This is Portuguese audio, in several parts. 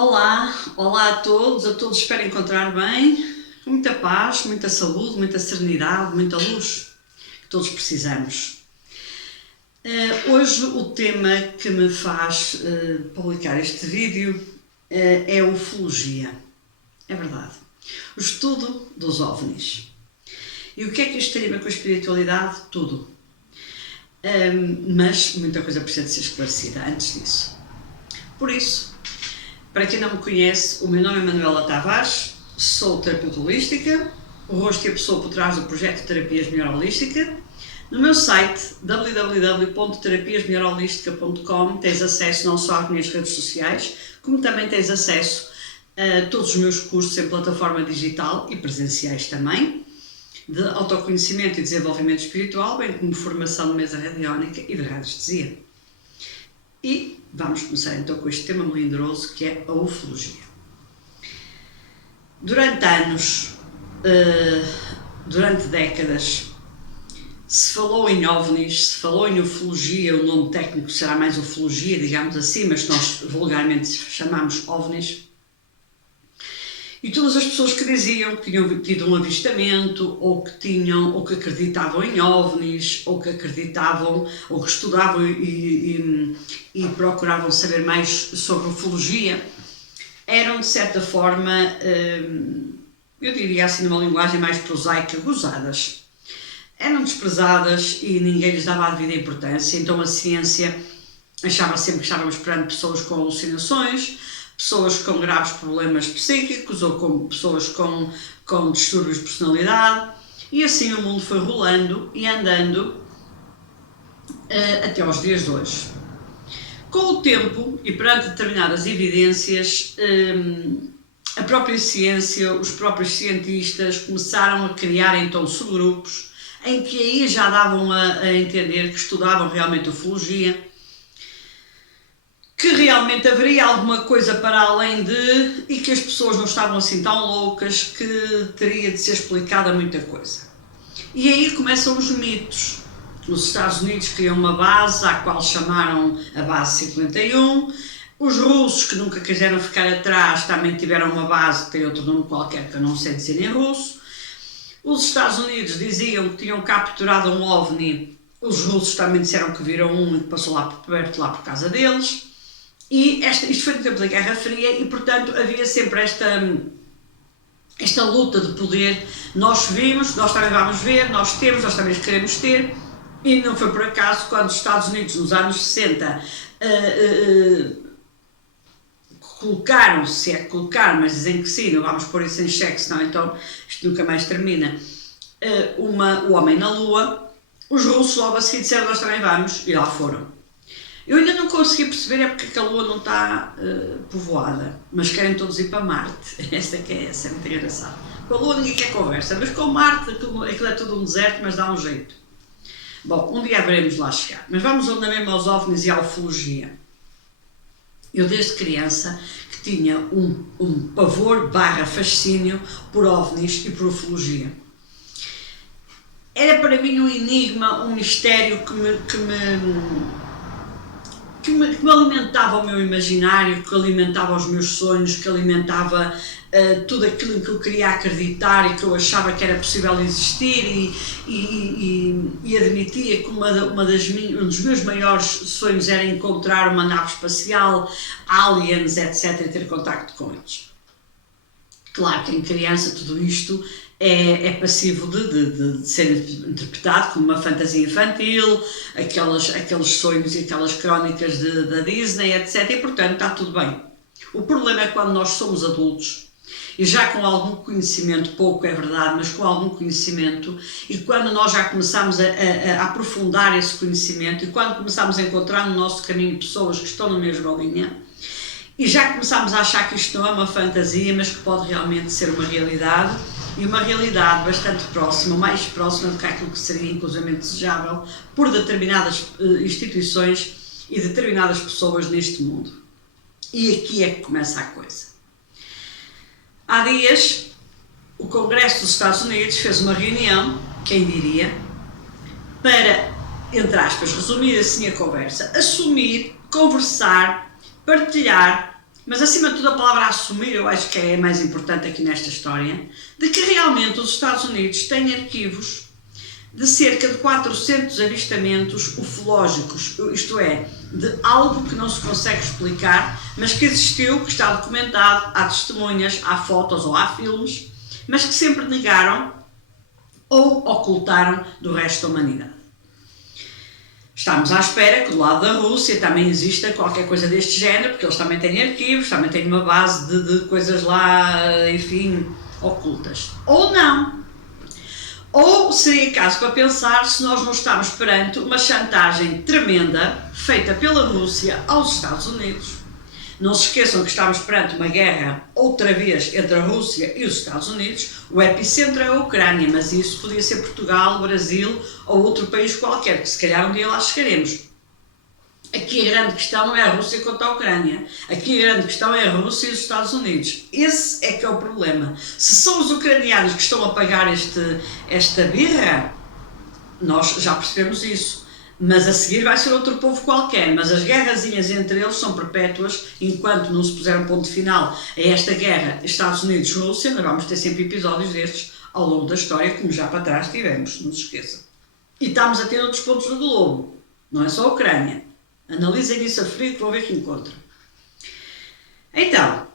Olá a todos espero encontrar bem, com muita paz, muita saúde, muita serenidade, muita luz, que todos precisamos. Hoje o tema que me faz publicar este vídeo é a ufologia, é verdade, o estudo dos OVNIs. E o que é que isto tem a ver com a espiritualidade? Tudo. Mas muita coisa precisa de ser esclarecida antes disso. Por isso, para quem não me conhece, o meu nome é Manuela Tavares, sou terapeuta holística, o rosto e a pessoa por trás do projeto Terapias Melhor Holística. No meu site www.terapiasmelhorholistica.com tens acesso não só às minhas redes sociais, como também tens acesso a todos os meus cursos em plataforma digital e presenciais também, de autoconhecimento e desenvolvimento espiritual, bem como formação de mesa radiónica e de radiestesia. E vamos começar então com este tema melindroso que é a ufologia. Durante anos, durante décadas, se falou em OVNIs, se falou em ufologia, o nome técnico será mais ufologia, digamos assim, mas nós vulgarmente chamamos OVNIs. E todas as pessoas que diziam que tinham tido um avistamento, ou que acreditavam em OVNIs, ou que acreditavam, ou que estudavam e procuravam saber mais sobre ufologia, eram de certa forma, eu diria assim numa linguagem mais prosaica, gozadas. Eram desprezadas e ninguém lhes dava a devida importância, então a ciência achava sempre que estávamos perante pessoas com alucinações, pessoas com graves problemas psíquicos ou com pessoas com distúrbios de personalidade, e assim o mundo foi rolando e andando até aos dias de hoje. Com o tempo e perante determinadas evidências, a própria ciência, os próprios cientistas começaram a criar então subgrupos em que aí já davam a entender que estudavam realmente ufologia, que realmente haveria alguma coisa para além de, e que as pessoas não estavam assim tão loucas, que teria de ser explicada muita coisa. E aí começam os mitos. Os Estados Unidos criam uma base, à qual chamaram a Base 51, os russos, que nunca quiseram ficar atrás, também tiveram uma base que tem outro nome qualquer que eu não sei dizer em russo. Os Estados Unidos diziam que tinham capturado um OVNI, os russos também disseram que viram um e que passou lá perto, lá por casa deles. E isto foi no tempo da Guerra Fria e, portanto, havia sempre esta luta de poder. Nós vimos, nós também vamos ver, nós temos, nós também queremos ter. E não foi por acaso quando os Estados Unidos, nos anos 60, colocaram, se é que colocaram, mas dizem que sim, não vamos pôr isso em xeque, senão então isto nunca mais termina, o homem na Lua, os russos logo assim disseram nós também vamos, e lá foram. Eu ainda não consegui perceber é porque a Lua não está povoada, mas querem todos ir para Marte. Essa é muito engraçada. Com a Lua ninguém quer conversa, mas com Marte aquilo é tudo um deserto, mas dá um jeito. Bom, um dia haveremos lá chegar. Mas vamos onde mesmo aos OVNIs e à ufologia. Eu desde criança que tinha um pavor / fascínio por OVNIs e por ufologia. Era para mim um enigma, um mistério que me alimentava o meu imaginário, que alimentava os meus sonhos, que alimentava tudo aquilo em que eu queria acreditar e que eu achava que era possível existir e admitia que um dos meus maiores sonhos era encontrar uma nave espacial, aliens, etc., e ter contacto com eles. Claro que em criança tudo isto é passivo de ser interpretado como uma fantasia infantil, aqueles sonhos e aquelas crónicas da Disney, etc. E portanto está tudo bem. O problema é quando nós somos adultos e já com algum conhecimento, pouco é verdade, mas com algum conhecimento, e quando nós já começamos a aprofundar esse conhecimento e quando começamos a encontrar no nosso caminho pessoas que estão na mesma linha, e já começamos a achar que isto não é uma fantasia, mas que pode realmente ser uma realidade, e uma realidade bastante próxima, mais próxima do que aquilo que seria inclusivamente desejável por determinadas instituições e determinadas pessoas neste mundo. E aqui é que começa a coisa. Há dias, o Congresso dos Estados Unidos fez uma reunião, quem diria, para, entre aspas, resumir assim a conversa, assumir, conversar, partilhar mas acima de tudo a palavra assumir eu acho que é mais importante aqui nesta história, de que realmente os Estados Unidos têm arquivos de cerca de 400 avistamentos ufológicos, isto é, de algo que não se consegue explicar, mas que existiu, que está documentado, há testemunhas, há fotos ou há filmes, mas que sempre negaram ou ocultaram do resto da humanidade. Estamos à espera que do lado da Rússia também exista qualquer coisa deste género, porque eles também têm arquivos, também têm uma base de coisas lá, enfim, ocultas. Ou não. Ou seria caso para pensar se nós não estamos perante uma chantagem tremenda feita pela Rússia aos Estados Unidos. Não se esqueçam que estamos perante uma guerra, outra vez, entre a Rússia e os Estados Unidos. O epicentro é a Ucrânia, mas isso podia ser Portugal, Brasil ou outro país qualquer, que se calhar um dia lá chegaremos. Aqui a grande questão não é a Rússia contra a Ucrânia. Aqui a grande questão é a Rússia e os Estados Unidos. Esse é que é o problema. Se são os ucranianos que estão a pagar esta birra, nós já percebemos isso. Mas a seguir vai ser outro povo qualquer. Mas as guerrazinhas entre eles são perpétuas, enquanto não se puser um ponto final a esta guerra Estados Unidos-Rússia, nós vamos ter sempre episódios destes ao longo da história, como já para trás tivemos, não se esqueçam. E estamos a ter outros pontos do globo, não é só a Ucrânia. Analisem isso a frio que vão ver que encontram. Então,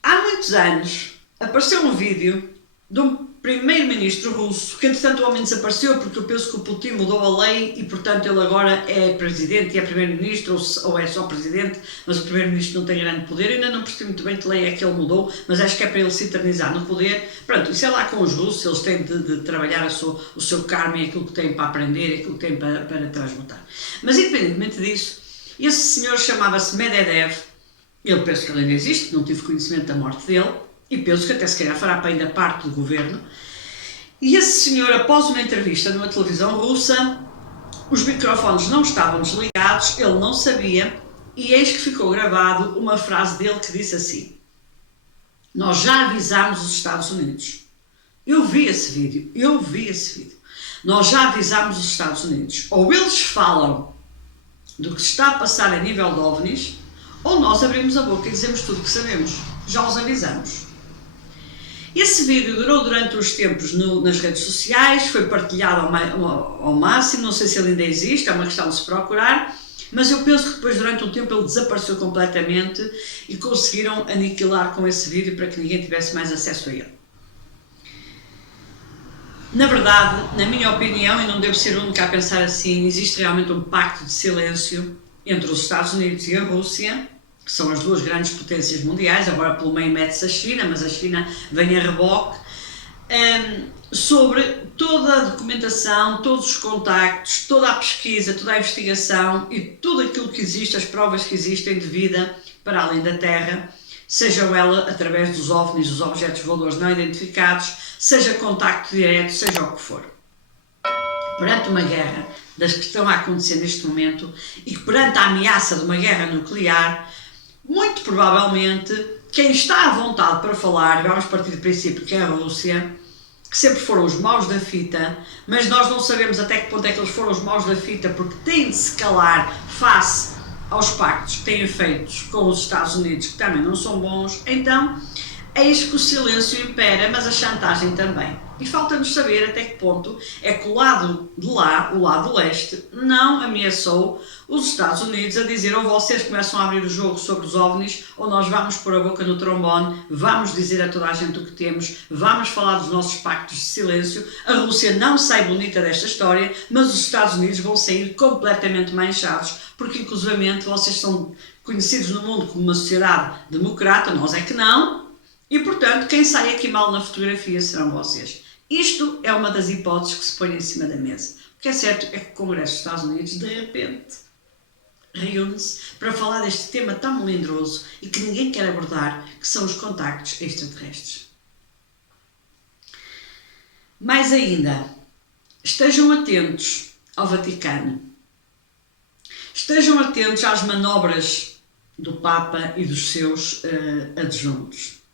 há muitos anos apareceu um vídeo de um primeiro-ministro russo, que entretanto o homem desapareceu porque eu penso que o Putin mudou a lei e portanto ele agora é presidente e é primeiro-ministro ou é só presidente, mas o primeiro-ministro não tem grande poder. Eu ainda não percebi muito bem que lei é que ele mudou, mas acho que é para ele se eternizar no poder. Pronto, isso é lá com os russos, eles têm de trabalhar o seu karma e aquilo que têm para aprender e aquilo que têm para transmutar. Mas independentemente disso, esse senhor chamava-se Medvedev. Eu penso que ele ainda existe, não tive conhecimento da morte dele, e penso que até se calhar fará ainda parte do governo. E esse senhor, após uma entrevista numa televisão russa, os microfones não estavam desligados, ele não sabia, e eis que ficou gravado uma frase dele que disse assim: nós já avisámos os Estados Unidos. Eu vi esse vídeo. Nós já avisámos os Estados Unidos. Ou eles falam do que se está a passar a nível de OVNIs, ou nós abrimos a boca e dizemos tudo o que sabemos. Já os avisamos. Esse vídeo durou durante os tempos nas redes sociais, foi partilhado ao máximo, não sei se ele ainda existe, é uma questão de se procurar, mas eu penso que depois durante um tempo ele desapareceu completamente e conseguiram aniquilar com esse vídeo para que ninguém tivesse mais acesso a ele. Na verdade, na minha opinião, e não devo ser a única a pensar assim, existe realmente um pacto de silêncio entre os Estados Unidos e a Rússia, que são as duas grandes potências mundiais. Agora pelo meio mete-se a China, mas a China vem a reboque, sobre toda a documentação, todos os contactos, toda a pesquisa, toda a investigação e tudo aquilo que existe, as provas que existem de vida para além da Terra, sejam ela através dos OVNIs, os objetos voadores não identificados, seja contacto direto, seja o que for. Perante uma guerra das que estão a acontecer neste momento e que perante a ameaça de uma guerra nuclear, muito provavelmente quem está à vontade para falar, vamos partir do princípio que é a Rússia, que sempre foram os maus da fita, mas nós não sabemos até que ponto é que eles foram os maus da fita, porque têm de se calar face aos pactos que têm feitos com os Estados Unidos, que também não são bons. Então, eis que o silêncio impera, mas a chantagem também. E falta-nos saber até que ponto é que o lado de lá, o lado leste, não ameaçou os Estados Unidos a dizer: ou vocês começam a abrir o jogo sobre os OVNIs, ou nós vamos pôr a boca no trombone, vamos dizer a toda a gente o que temos, vamos falar dos nossos pactos de silêncio. A Rússia não sai bonita desta história, mas os Estados Unidos vão sair completamente manchados, porque inclusivamente vocês são conhecidos no mundo como uma sociedade democrata, nós é que não, e portanto quem sai aqui mal na fotografia serão vocês. Isto é uma das hipóteses que se põe em cima da mesa. O que é certo é que o Congresso dos Estados Unidos, de repente, reúne-se para falar deste tema tão melindroso e que ninguém quer abordar, que são os contactos extraterrestres. Mais ainda, estejam atentos ao Vaticano. Estejam atentos às manobras do Papa e dos seus adjuntos.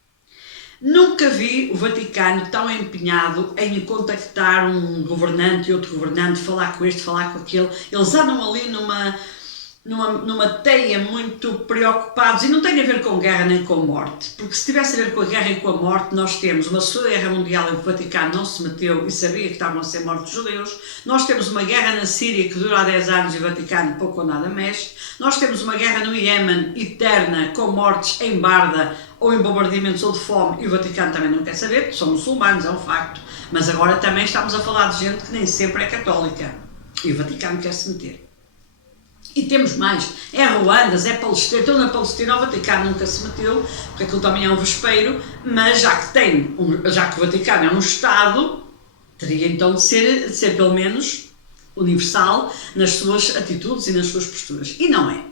Nunca vi o Vaticano tão empenhado em contactar um governante e outro governante, falar com este, falar com aquele. Eles andam ali numa teia muito preocupados, e não tem a ver com guerra nem com morte, porque se tivesse a ver com a guerra e com a morte, nós temos uma Segunda Guerra Mundial em que o Vaticano não se meteu e sabia que estavam a ser mortos judeus, nós temos uma guerra na Síria que dura há 10 anos e o Vaticano pouco ou nada mexe, nós temos uma guerra no Iémen eterna com mortes em Barda ou em bombardeamentos ou de fome e o Vaticano também não quer saber, são muçulmanos, é um facto, mas agora também estamos a falar de gente que nem sempre é católica e o Vaticano quer se meter. E temos mais, é Ruandas, é Palestina, então na Palestina o Vaticano nunca se meteu, porque aquilo também é um vespeiro, mas já que o Vaticano é um Estado, teria então de ser pelo menos universal nas suas atitudes e nas suas posturas. E não é.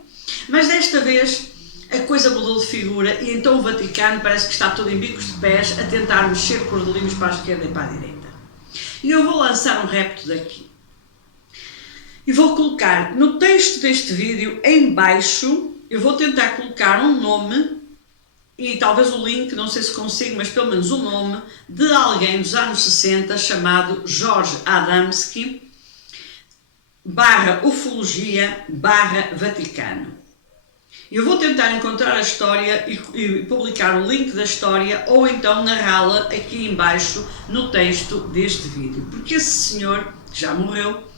Mas desta vez a coisa mudou de figura e então o Vaticano parece que está todo em bicos de pés a tentar mexer cordelinhos para a esquerda e para a direita. E eu vou lançar um repto daqui. E vou colocar no texto deste vídeo, em baixo, eu vou tentar colocar um nome e talvez o link, não sei se consigo, mas pelo menos o nome de alguém dos anos 60 chamado Jorge Adamski /ufologia /Vaticano. Eu vou tentar encontrar a história e publicar o link da história ou então narrá-la aqui em baixo no texto deste vídeo, porque esse senhor, que já morreu,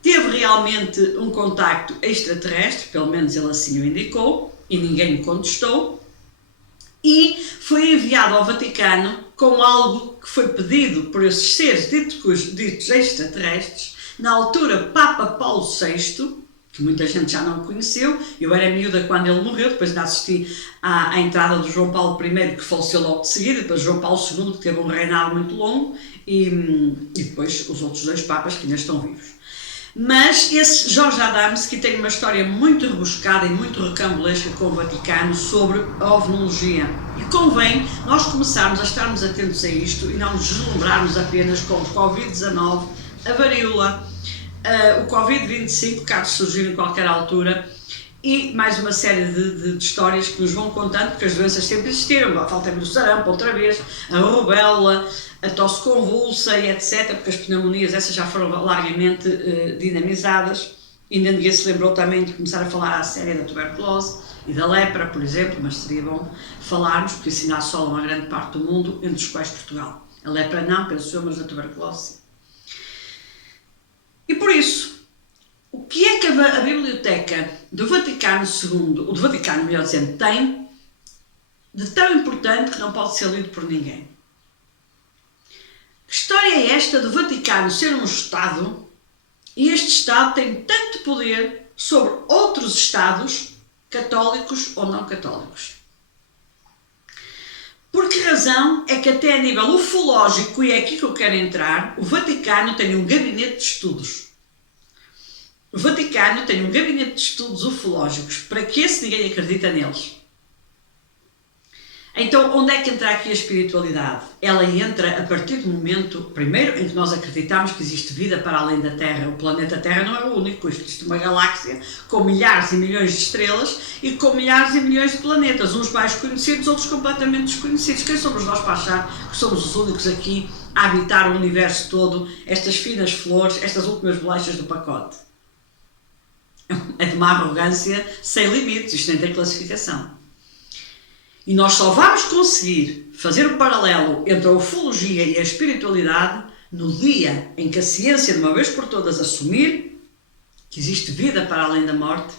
teve realmente um contacto extraterrestre, pelo menos ele assim o indicou, e ninguém o contestou, e foi enviado ao Vaticano com algo que foi pedido por esses seres ditos extraterrestres, na altura Papa Paulo VI, que muita gente já não o conheceu, eu era miúda quando ele morreu, depois ainda assisti à entrada do João Paulo I, que faleceu logo de seguida, depois João Paulo II, que teve um reinado muito longo, e depois os outros dois papas que ainda estão vivos. Mas esse Jorge Adamski tem uma história muito rebuscada e muito recambulesca com o Vaticano sobre a ovnologia. E convém nós começarmos a estarmos atentos a isto e não nos deslumbrarmos apenas com o Covid-19, a varíola, o Covid-25, que há de surgir em qualquer altura, e mais uma série de histórias que nos vão contando, porque as doenças sempre existiram, falta-me o sarampo outra vez, a rubéola, a tosse convulsa e etc, porque as pneumonias essas já foram largamente dinamizadas, ainda ninguém se lembrou também de começar a falar à série da tuberculose e da lepra, por exemplo, mas seria bom falarmos, porque isso ainda assola uma grande parte do mundo, entre os quais Portugal. A lepra não, penso eu, mas a tuberculose sim. E por isso, o que é que a biblioteca do Vaticano II, ou do Vaticano, melhor dizendo, tem de tão importante que não pode ser lido por ninguém? Que história é esta do Vaticano ser um Estado e este Estado tem tanto poder sobre outros Estados, católicos ou não católicos? Por que razão é que até a nível ufológico, e é aqui que eu quero entrar, o Vaticano tem um gabinete de estudos? O Vaticano tem um gabinete de estudos ufológicos. Para que se ninguém acredita neles? Então, onde é que entra aqui a espiritualidade? Ela entra a partir do momento, primeiro, em que nós acreditamos que existe vida para além da Terra. O planeta Terra não é o único, existe uma galáxia com milhares e milhões de estrelas e com milhares e milhões de planetas, uns mais conhecidos, outros completamente desconhecidos. Quem somos nós para achar que somos os únicos aqui a habitar o universo todo, estas finas flores, estas últimas bolachas do pacote? É de uma arrogância sem limites, isto nem tem classificação. E nós só vamos conseguir fazer o paralelo entre a ufologia e a espiritualidade no dia em que a ciência, de uma vez por todas, assumir que existe vida para além da morte,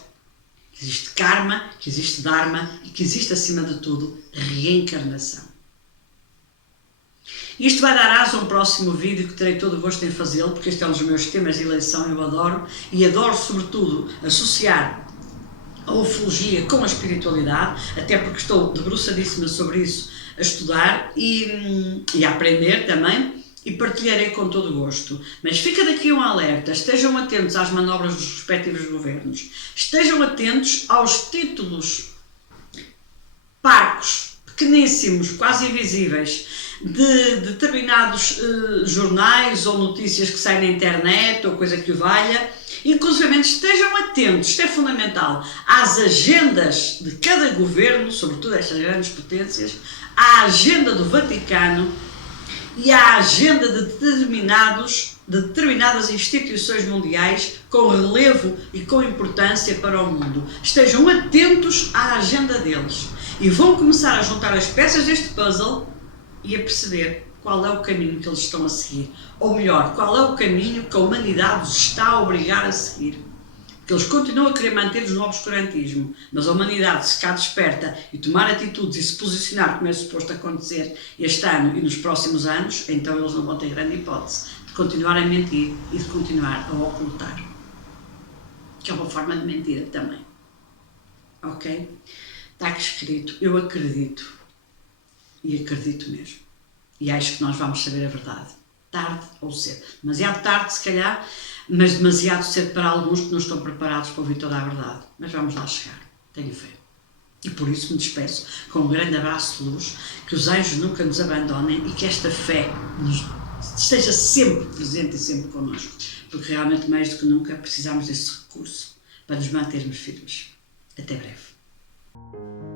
que existe karma, que existe dharma e que existe, acima de tudo, reencarnação. Isto vai dar asa a um próximo vídeo que terei todo o gosto em fazê-lo, porque este é um dos meus temas de eleição, eu adoro, e adoro, sobretudo, associar a ufologia com a espiritualidade, até porque estou debruçadíssima sobre isso a estudar e a aprender também, e partilharei com todo o gosto. Mas fica daqui um alerta, estejam atentos às manobras dos respectivos governos, estejam atentos aos títulos parcos, pequeníssimos, quase invisíveis, de determinados jornais ou notícias que saem na internet ou coisa que o valha. Inclusive, estejam atentos, isto é fundamental, às agendas de cada governo, sobretudo estas grandes potências, à agenda do Vaticano e à agenda de determinados de determinadas instituições mundiais com relevo e com importância para o mundo. Estejam atentos à agenda deles e vão começar a juntar as peças deste puzzle e a perceber qual é o caminho que eles estão a seguir. Ou melhor, qual é o caminho que a humanidade os está a obrigar a seguir. Porque eles continuam a querer manter-nos no obscurantismo, mas a humanidade, se cá desperta e tomar atitudes e se posicionar como é suposto acontecer este ano e nos próximos anos, então eles não vão ter grande hipótese de continuar a mentir e de continuar a ocultar. Que é uma forma de mentira também. Ok? Está aqui escrito, eu acredito. E acredito mesmo. E acho que nós vamos saber a verdade. Tarde ou cedo. Demasiado tarde, se calhar, mas demasiado cedo para alguns que não estão preparados para ouvir toda a verdade. Mas vamos lá chegar. Tenho fé. E por isso me despeço com um grande abraço de luz, que os anjos nunca nos abandonem e que esta fé esteja sempre presente e sempre connosco. Porque realmente, mais do que nunca, precisamos desse recurso para nos mantermos firmes. Até breve.